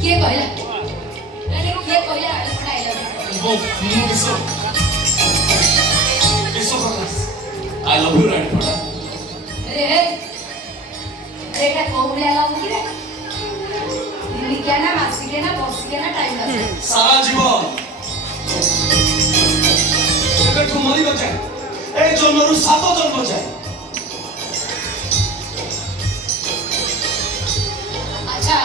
किए कहला अरे किए कहला खाइला वो विश्व आई लव यू राइट पड़ा अरे देखा कोवले आला मुकिरे निक्याना मासिकेना बसिकेना टाइम लागे सारा जीवन एबेठू मरी बचाए ए जन्मरू 7 जन्म जाए अच्छा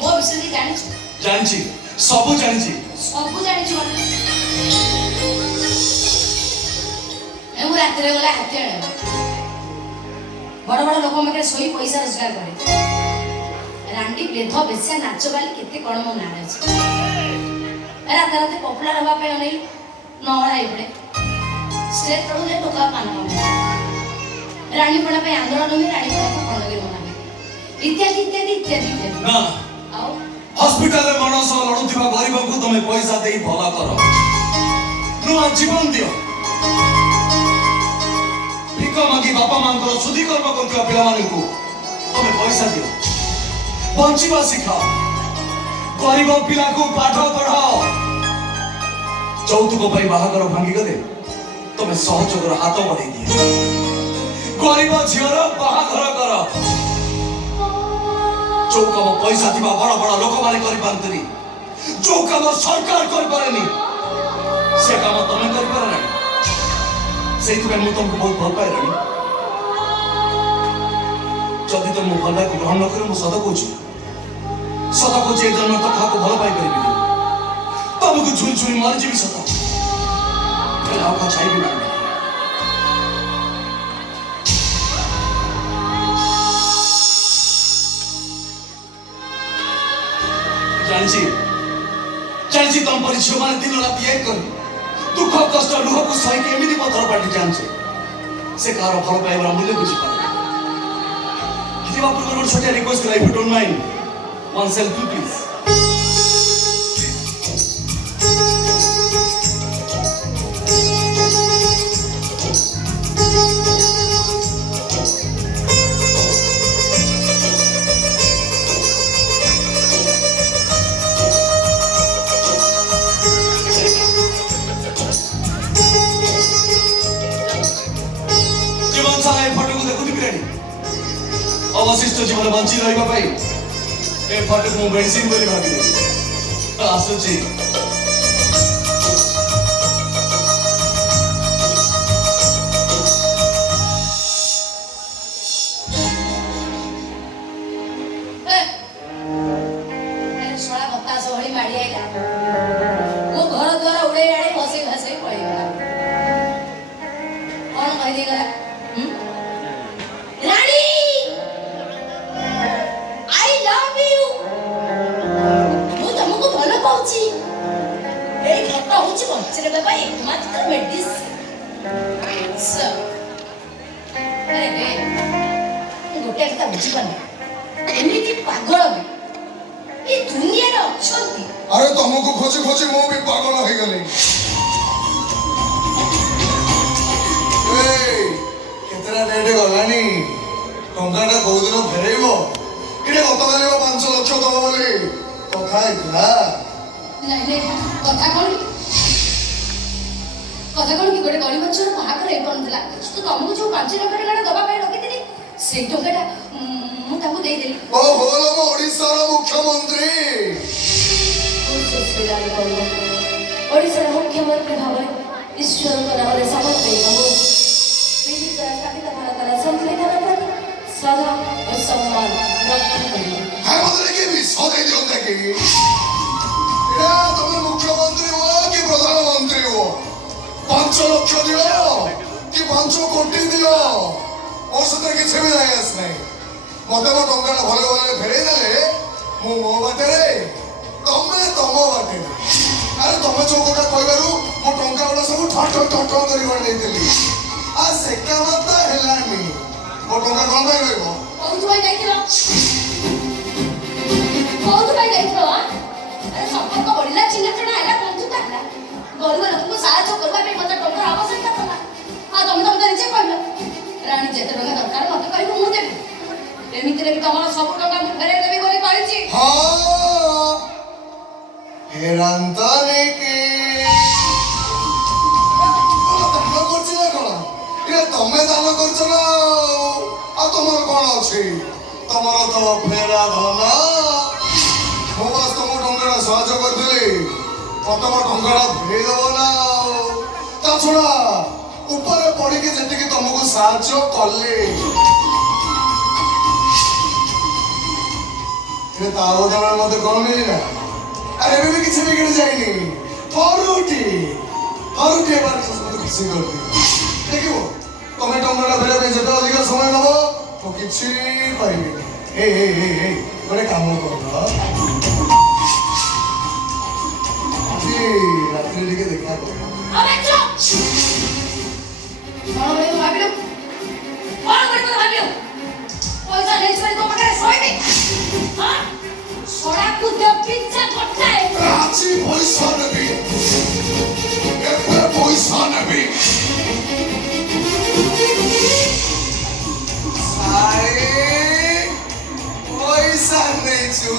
वो विषय जानची सबू जानची माने ମୁଁ ରାତିରେ ଗଲା ହାତୀ ଆଣେ ବଡ଼ ବଡ଼ ଲୋକ ମକେ ଶୋଇ ପଇସା ରୋଜଗାର କରେ ରାଣ୍ଡି ବେଧ ବେଶା ନାଚ ବାଲି କେତେ କଣ ମୋ ନାଁ ଅଛି ରାତେ ରାତେ ପପୁଲାର ହେବା ପାଇଁ ଅନେଇ ନହଳା ହେଇପଡ଼େ ଷ୍ଟେଜ୍ ତଳୁ ଯାଇ ଟୋକା ପାନ ରାଣୀପଣା ପାଇଁ ଆନ୍ଦୋଳନ ହୁଏ ରାଣୀପଣା ପାଇଁ ଖଣ୍ଡଗିରି ମନା ହୁଏ ଇତ୍ୟାଦି ଇତ୍ୟାଦି ଇତ୍ୟାଦି ଇତ୍ୟାଦି ନା ଆଉ हॉस्पिटल रे मणस लड़ुथिबा गरीब को तुमे पैसा देई भला करो नुआ जीवन दियो भिको मागी बापा मांकर सुधी कर्म करथिबा पिला माने को तुमे पैसा दियो बंचिबा सिखाओ गरीब पिला को पाठ पढ़ाओ चौथुक पई बाहागर भांगी गले तुमे सहयोगर हाथ बढ़ाई दियो गरीब झियर बाहागर करो जो काम पैसा थिबा बड़ बड़ लोक माने करि पारतनी जो काम सरकार करि पारेनी से काम तमे करि पारे ना सेहि पे मु तुमको बहुत भल पाए रानी जदि तुम भल पाए को ग्रहण न करे मु सदा कोची ए जन्म तक खाको भल पाई परिबी तुमको झुरी झुरी मार जीवी सदा पहला का चाहिए ना जानची तुम पर झियो माने दिन रात एक कर दुख कष्ट लुह को सही के एमिति पथर पाटी जानचे से कार फल पाइबा मूल्य बुझी पारे किति बापू को छोटा रिक्वेस्ट कर if you don't mind one selfie please अवशिष्ट जीवन बंची रहिबा पाई ए फटक मु मेडिसिन बोली भाबी आसुची सोळा बतास होळी माडी आइला मो घर द्वारा उडे आडे बसे घसे पळी गला कोण कहि दे गला रानी आई लव यू मु तुमको भलो पाउची ए घट्टा होची बंचरे बाबा एकमात्र मेडिसिन अरे बे गोटे कथा बुझी पानी एमिति पागल बे ये दुनिया रे अछंती अरे तुमको खोजी खोजी मु भी पागल हो गली ए केतरा लेट गलानी टंकाटा को दिन फेरेइबो इडे गत गले 5 लाख दबो बोली कथा इतला नहीं कथा कोन की गोटे गरीब छोर बाहागर हे कोनला तो तुमको जो 5 लाख टका दबा पे रखी दिनी से टंकाटा मु ताको दे देली ओ होलो मो ओडिसा रो मुख्यमंत्री ओडिसा रो मुख्यमंत्री भाबरे ईश्वर को नाम रे समर्पित हो पीड़ित स्थापित भारत रा संविधान प्रति श्रद्धा और सम्मान रक्षा करियो है मतलब कि भी सौदे दियो देखी इडा तुम मुख्यमंत्री हो कि प्रधानमंत्री हो 5 लाख दियो कि 500 कोटी दियो और सतर किसी भी जायस नहीं मते मो टंकाटा भले भले फेरे देले मु मो बाटे रे तमे तमो बाटे अरे तमे जो कथा कहबारु मो टंका वाला सब ठट ठट करी कर देली आ से क्या बात हेलानी मो टंका कोन भाई रहबो बहुत भाई जाइथिलो अरे संपर्क बढ़िला चिन्ह चना आला बंधु ताला गरीब लोक को साहाय्य करबा पे मते टंका आवश्यकता पड़ा आ तुम तो निजे कहलो रानी जेते टंका दरकार मते कहबो मु देबी एमितिरे भी तमरा सब टंका मु फेरे देबी हाँ हेरांता नेकी दान करछि ना कोन ए तमे दान करछ ना आ तमर कोन अछि तमर तो फेरा धन मो बास तुम टंका साहाଯ୍य करथिली प्रथम टंका फेरी देव ना ता छुड़ा ऊपर पड़ी के जेतिकी तुमको साहाଯ୍य कले ये तारो दमन मते कोन मिलिला अरे भी किसी भी गिर जाएगी फरूटी बार किसी कर दी देखियो तुम्हें टंका फेरा पे जता अधिक समय नबो तो किछि पाइबे ए बड़े काम करो जी रात्रि लेके देखा करो अबे चुप कौन बड़े भाभी लोग पैसा नहीं छुए तो पकड़े सोई नहीं हाँ सोड़ा कूद पिज्जा कोट्टा है रांची पैसा नबी एक पैसा नबी सारे पैसा नहीं छु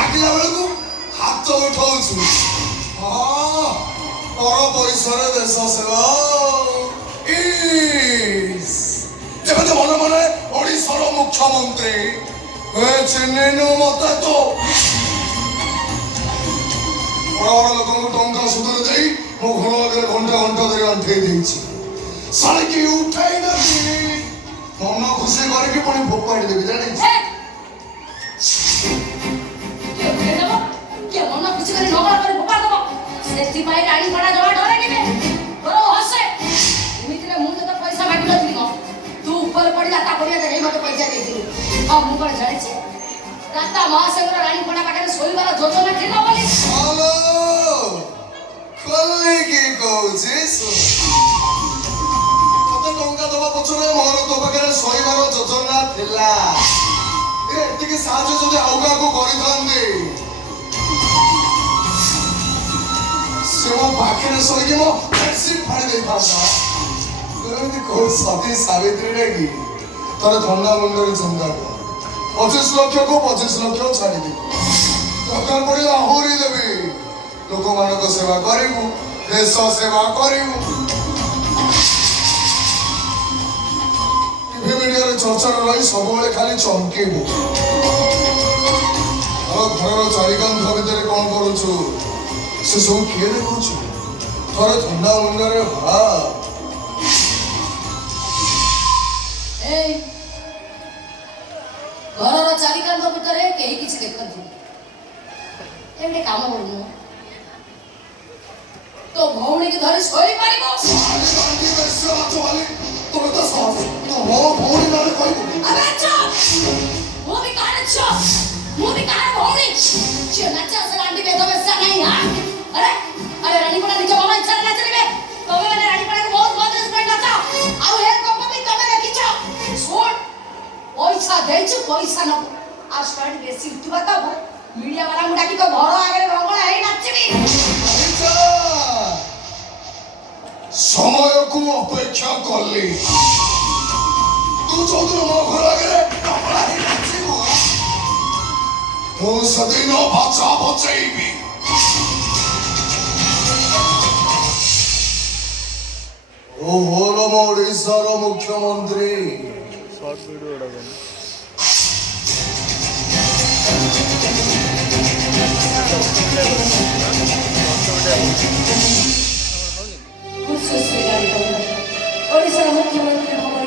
आगला बेलू हाथ उठाऊ छु हाँ पर पैसा रे देश सेवा इस जब तो मन मन ओडिशार मुख्यमंत्री चिन्हनु मत तो बड़ लोक टंका सुधर दे मो घर आगे घंटा घंटा धरी अंठे देछि साले की उठाई नथी मन खुशी करके पुणी फोपाड़ी देबी जाने क्या मन खुशी करे नगरा करे फोपाड़ दबो सेति पाई रानी पड़ा जवा डरे निबे बरो हसे एमितिरे मु तो पैसा मागि नथि को तू ऊपर पड़ी जाता पड़िया दे मते पैसा देथि आ मु कोन जानि छी राता महासागर रानी पड़ा पाखे सोईबार योजना थिला बोली हेलो खोले की कहूछि मते टंका दबा पछरे मोर तो पाखे सोईबार योजना थिला ए एतिके साहाଯ୍य जदि आउगा को करिथांदे से मो पाखे सोईके मो टैक्सी फाड़ी दे थांदा तुरंत को सती सावित्री रेगी तोर धंदा मुंडरे चिंता कर 25 लक्ष को 25 लक्ष छाड़ी दे दरकार पड़े आहुरी देबी लोक मानक सेवा करिवु देश सेवा करिवु टीवी मीडिया रे चर्चा रही सब बेले खाली चमकेबु आ घर चारिकांत भीतर कोन करूछु से सब किए देखुछु तोर धंदा मुंडरे भाव घर चारिकांत भितर कहीं किसी देखती एमटे काम करूँ तो भौणी की धरी सोई पारिबो अबे चुप वो भी कहां भौणी जे नचा से रांडी बेदो बेसा नहीं हां अरे रानी पड़ा नीचे मामा इच्छा ना चलिबे तबे मैंने रानी पड़ा को बहुत रिस्पेक्ट नचा आ एक गप भी तबे देखिछ छोड़ पैसा देछु पैसा न आ स्टार्ट बेसी उठवा तब मीडिया वाला मुडा की को घर आगे रंगला है नाचबी समय को अपेक्षा करली तू चौधरी मो घर आगे रंगला है नाचबो मो सदिनो भाषा बचैबी ओ होलो मो ओडिशार मुख्यमंत्री शॉर्ट वीडियो उड़ा ओडिशार मुख्यमंत्री भाବରେ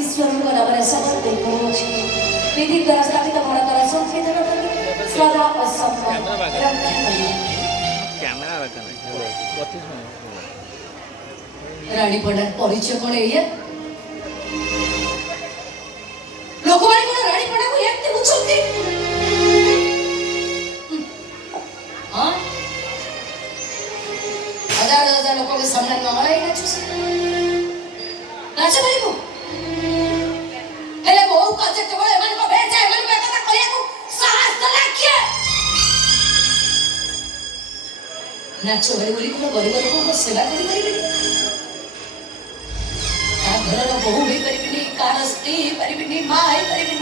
ଈଶ୍ୱରଙ୍କ ନାମରେ ଶପଥ ଦେଇ କହୁଅଛି ବିଧି ଦ୍ୱାରା ସ୍ଥାପିତ ଭାରତର ସଂବିଧାନ ପ୍ରତି ସଦା ଅସମ୍ମାନ ରକ୍ଷା କରିବ ରାଣୀ ପଣ୍ଡାର ପରିଚୟ କଣ ଏଇଆ ଲୋକମାନେ କଣ ରାଣୀ ପଣ୍ଡାକୁ ଏମିତି ବୁଝନ୍ତି ହଁ हजार लोगों के सामने नमरा ही नाचु नाच पारिबो हेले बहु का जेते बळे मन को भेट जाय मन को एकता करिया को साहस दला किए नाच बळे बोली को गरीब लोगों को सेवा करि परिबे का घरर बहु भी परिबे कार स्त्री परिबे मां ही परिबे